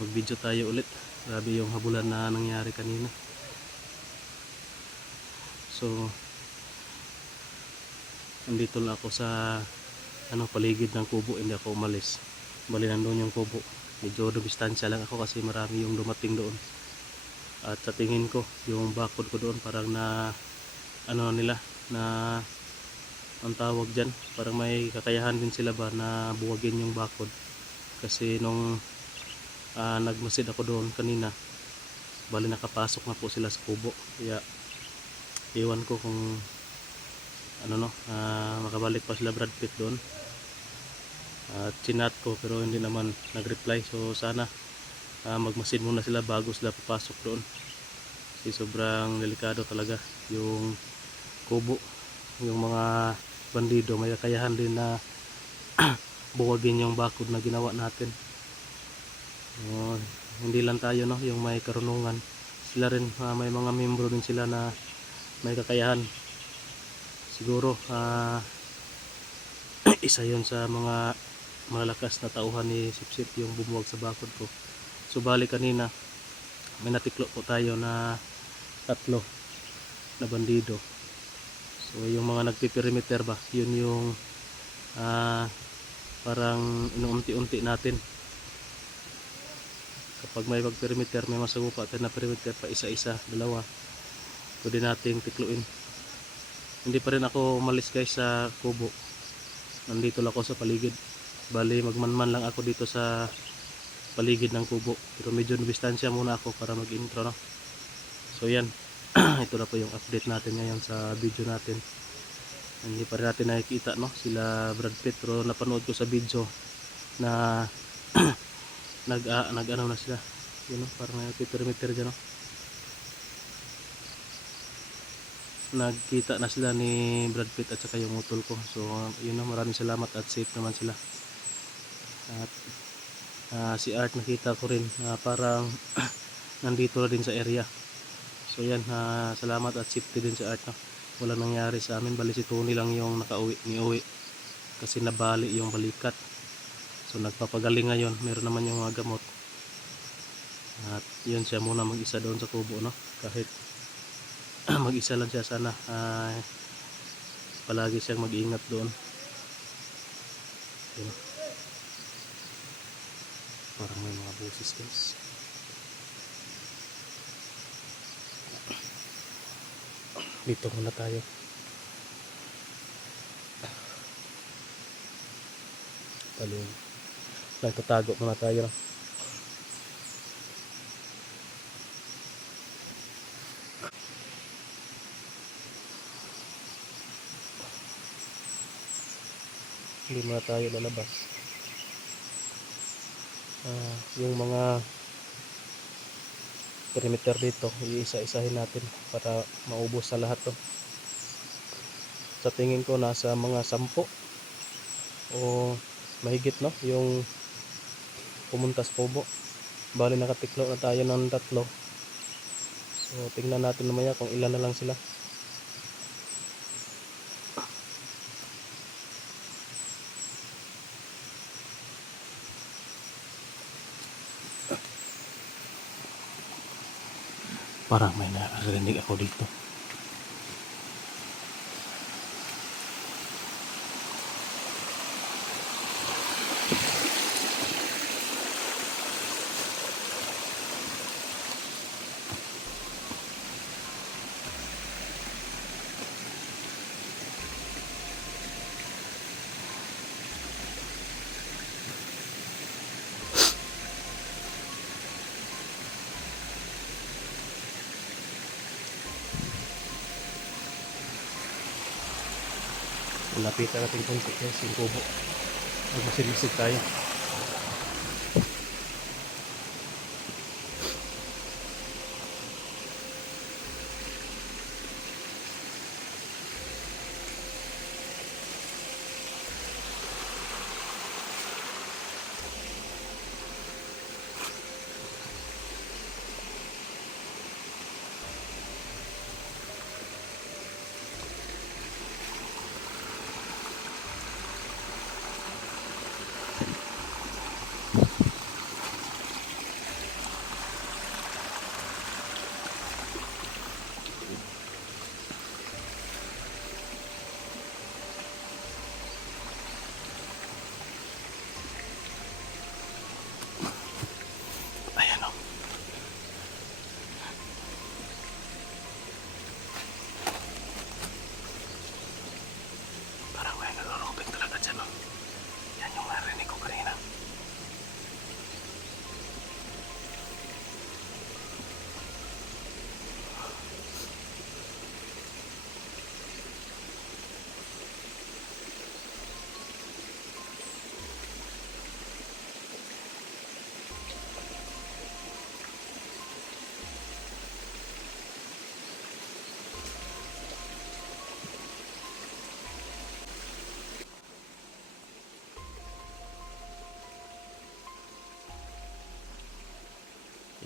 Nakapag-video tayo ulit. Grabe yung habulan na nangyari kanina. So nandito lang ako sa paligid ng kubo, hindi ako umalis. Bali nandun yung kubo. Medyo dumistansya lang ako kasi marami yung dumating doon. At sa tingin ko, yung bakod ko doon parang na nila na ang tawag dyan, parang may kakayahan din sila ba na buwagin yung bakod. Kasi nung nagmasid ako doon kanina, bali nakapasok na po sila sa kubo. Kaya iwan ko kung makabalik pa sila Brad Pitt doon. At chinat ko pero hindi naman nag-reply. So sana magmasid muna sila bago sila papasok doon. Kasi sobrang delikado talaga yung kubo. Yung mga bandido may kakayahan din na buwagin yung bakod na ginawa natin. Hindi lang tayo yung may karunungan. Sila rin may mga membro din sila na may kakayahan. Siguro isa yun sa mga malalakas na tauhan ni Sipsip yung bumuwag sa bakod ko. So bali kanina may natiklo po tayo na 3 na bandido. So yung mga nagpiperimeter ba, yun yung parang inuunti-unti natin. Kapag may pagperimeter, may masagupa tayo na perimeter pa isa-isa, 2, pwede nating tikluin. Hindi pa rin ako umalis guys sa kubo. Nandito lang ako sa paligid. Bali magmanman lang ako dito sa paligid ng kubo. Pero medyo distansya muna ako para mag-intro, no? So yan. Ito na po yung update natin ngayon sa video natin. Hindi pa rin natin nakikita sila Brad Pitt, pero napanood ko sa video na nag-ano na sila. Yun, parang nagpiperimeter dyan, nagkita na sila ni Brad Pitt at saka yung utol ko. So yun, maraming salamat at safe naman sila. At si Art nakita ko rin parang nandito na din sa area. So yan, salamat at safety din si Art, walang nangyari sa amin. Bali si Tony lang yung niuwi kasi nabali yung balikat. So nagpapagaling ngayon, meron naman yung mga gamot. At yun, siya muna mag-isa doon sa kubo, kahit mag-isa lang siya, sana palagi siyang mag-ingat doon. Yun. Parang may mga boses guys. Dito muna tayo. Nagtatago muna tayo. Hindi muna tayo lalabas. Yung mga perimeter dito, iisa-isahin natin para maubos sa lahat to. Sa tingin ko nasa mga 10 o mahigit yung pumunta sa kubo. Bali nakatiklo na tayo ng 3. So tingnan natin mamaya kung ilan na lang sila. Parang may narinig ako dito. Lapitan natin konti guys yung kubo. Magmasid-masid tayo.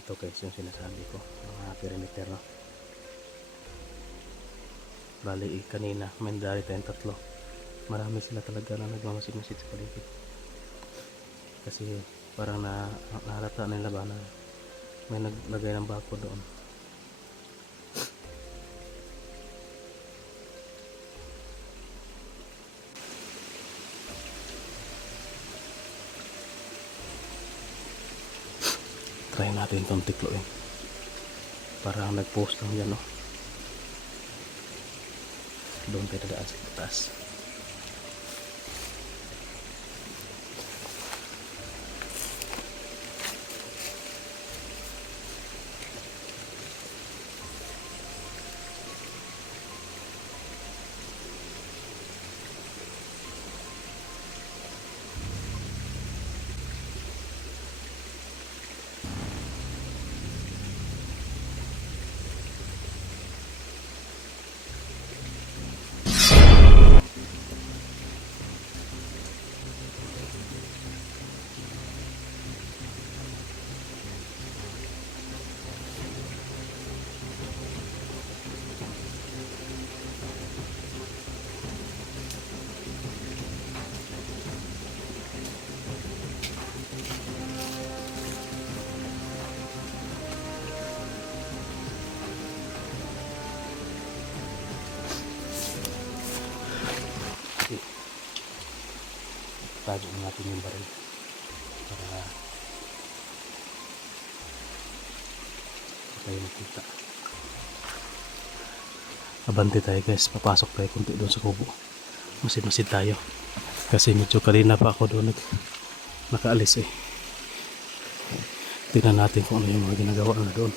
Ito guys yung sinasabi ko, mga perimeter, no? Bali kanina may dali tayong tatlo, marami sila talaga na nagmamasid-masid sa paligid kasi parang nahalata nila ba na may naglagay ng bako doon. Try natin itong tikloin, parang nag-post lang yan, no? Doon tayo dadaan sa taas. Okay. Tago natin yung baril para tayo makita. Abante tayo guys, papasok tayo kunti doon sa kubo. Masid-masid tayo kasi medyo kanina pa ako doon nakaalis eh. Tingnan natin kung ano yung mga ginagawa na doon.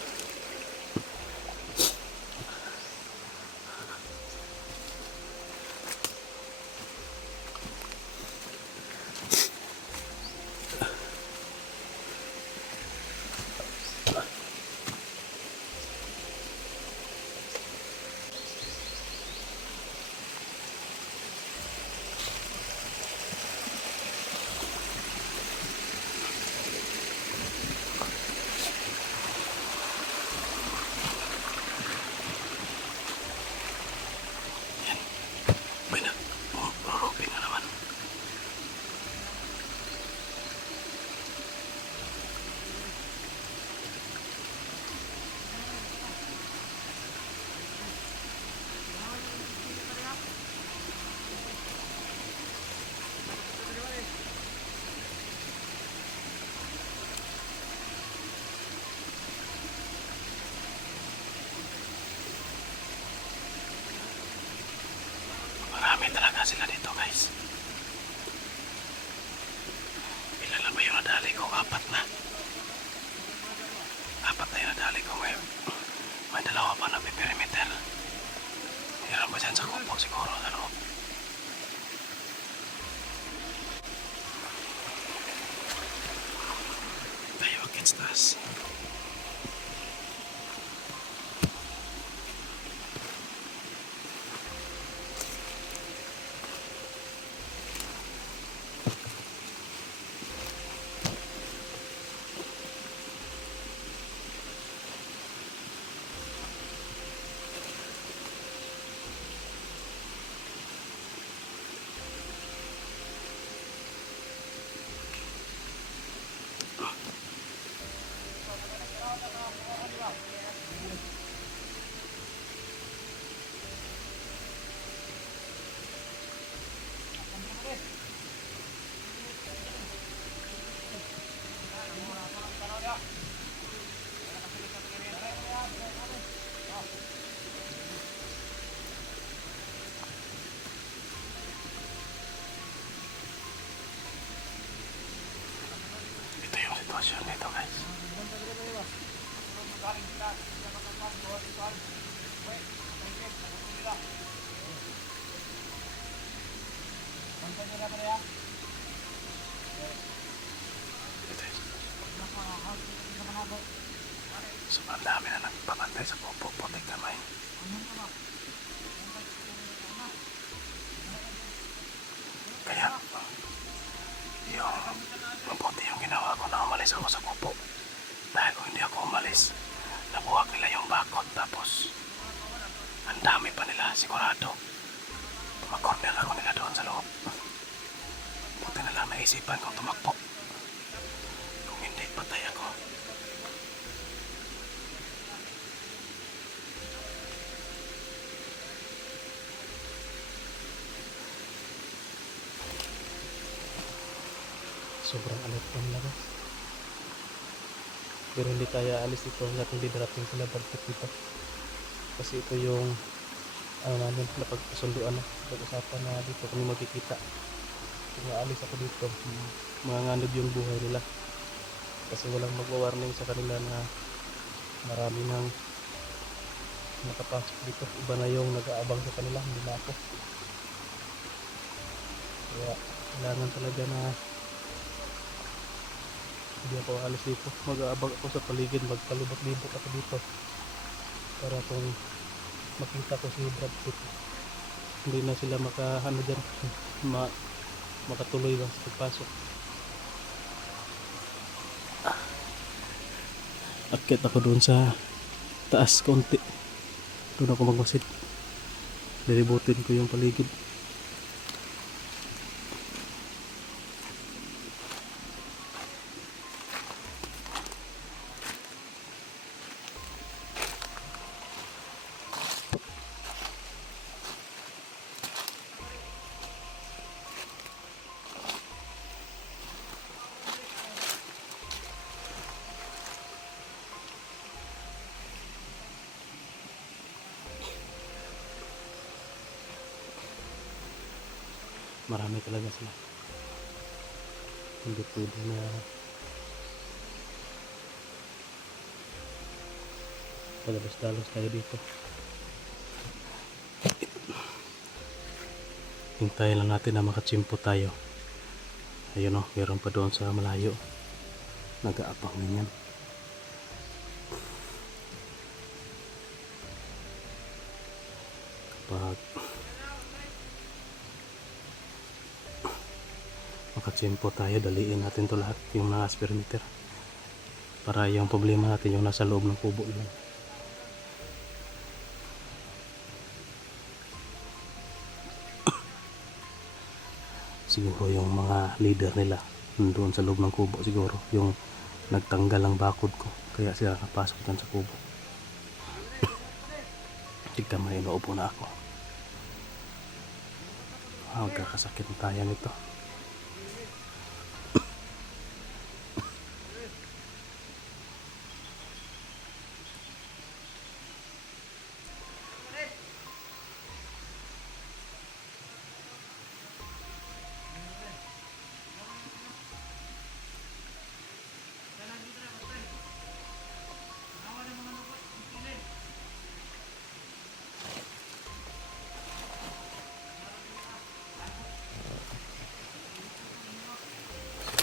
Marami talaga sila dito guys. Ilan na ba yung nadali ko? Apat na yung nadali ko. May dalawa pa na perimeter. Meron ba dyan sa kubo siguro sa loob? Tayo against us. Ito yung sitwasyon nito guys. Sobrang dami na nagpapantay sa kubo, putik kamay. Kaya yung mabuti yung ginawa ko na umalis ako sa kubo. Dahil kung hindi ako umalis sigurado. Tumakorner ako nila doon sa loob. Buti na lang naisipan kong tumakbo. Kung hindi, patay ako. Sobrang alert pa nila guys. Pero hindi kaya alis dito hanggat hindi darating sila Brad Pitt dito. Kasi ito yung namin napagkasunduan na pag-usapan na dito kami magkikita. Kung aalis ako dito, manganganod yung buhay nila. Kasi walang magwa-warning sa kanila na marami nang nakapasok dito. Iba na yung nag-aabang sa kanila, hindi na ako. Kaya kailangan talaga na hindi ako alis dito. Mag-aabang ako sa paligid, magkalibot-libot ako dito. Para kung makita ko si Brad Pitt, hindi na sila dyan, makatuloy ba sa pagpasok. Akit ako doon sa taas konti, doon ako magmasid, lilibutin ko yung paligid. Marami talaga sila, hindi pwede na padalos-dalos tayo dito. Hintayin lang natin na makachimpo tayo. Ayun o, meron pa doon sa malayo, nag-aabang na yan. Kapag makachimpo tayo, daliin natin to lahat, yung mga perimeter, para yung problema natin yung nasa loob ng kubo lang. Siguro yung mga leader nila doon sa loob ng kubo, siguro yung nagtanggal ang bakod ko, kaya sila nakapasok dyan sa kubo. Tignan mo, inuupo na ako. Magkakasakit na tayo nito.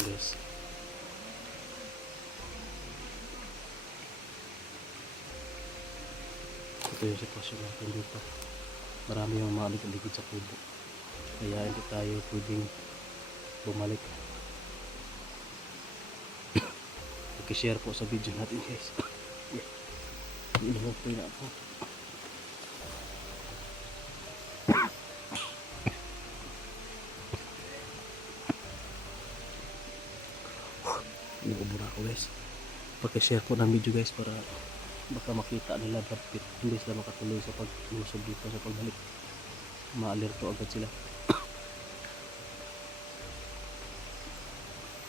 Yes. Ito yung sitwasyon natin dito. Marami yung mga alikabigid sa kubo, kaya hindi tayo pwedeng bumalik. I-share po sa video natin guys. Inuhog po na ako. Inuubo na ako guys. Pag-share po ng video guys, para baka makita nila Brad Pitt, hindi sila makatuloy sa pag-ilusog dito sa pagbalik. Ma-alerto agad sila.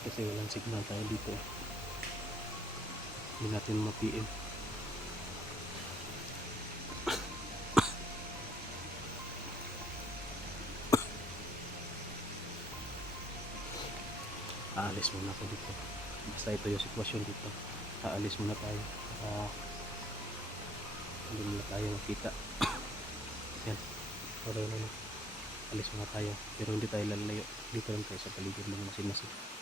Kasi walang signal tayo dito. Hindi natin ma-PM. Aalis muna ako dito. Basta ito yung sitwasyon dito. Aalis muna tayo. Hindi muna tayo makita. Yan. Alis muna tayo. Pero hindi tayo lalayo. Dito lang tayo sa paligid ng masin-masin.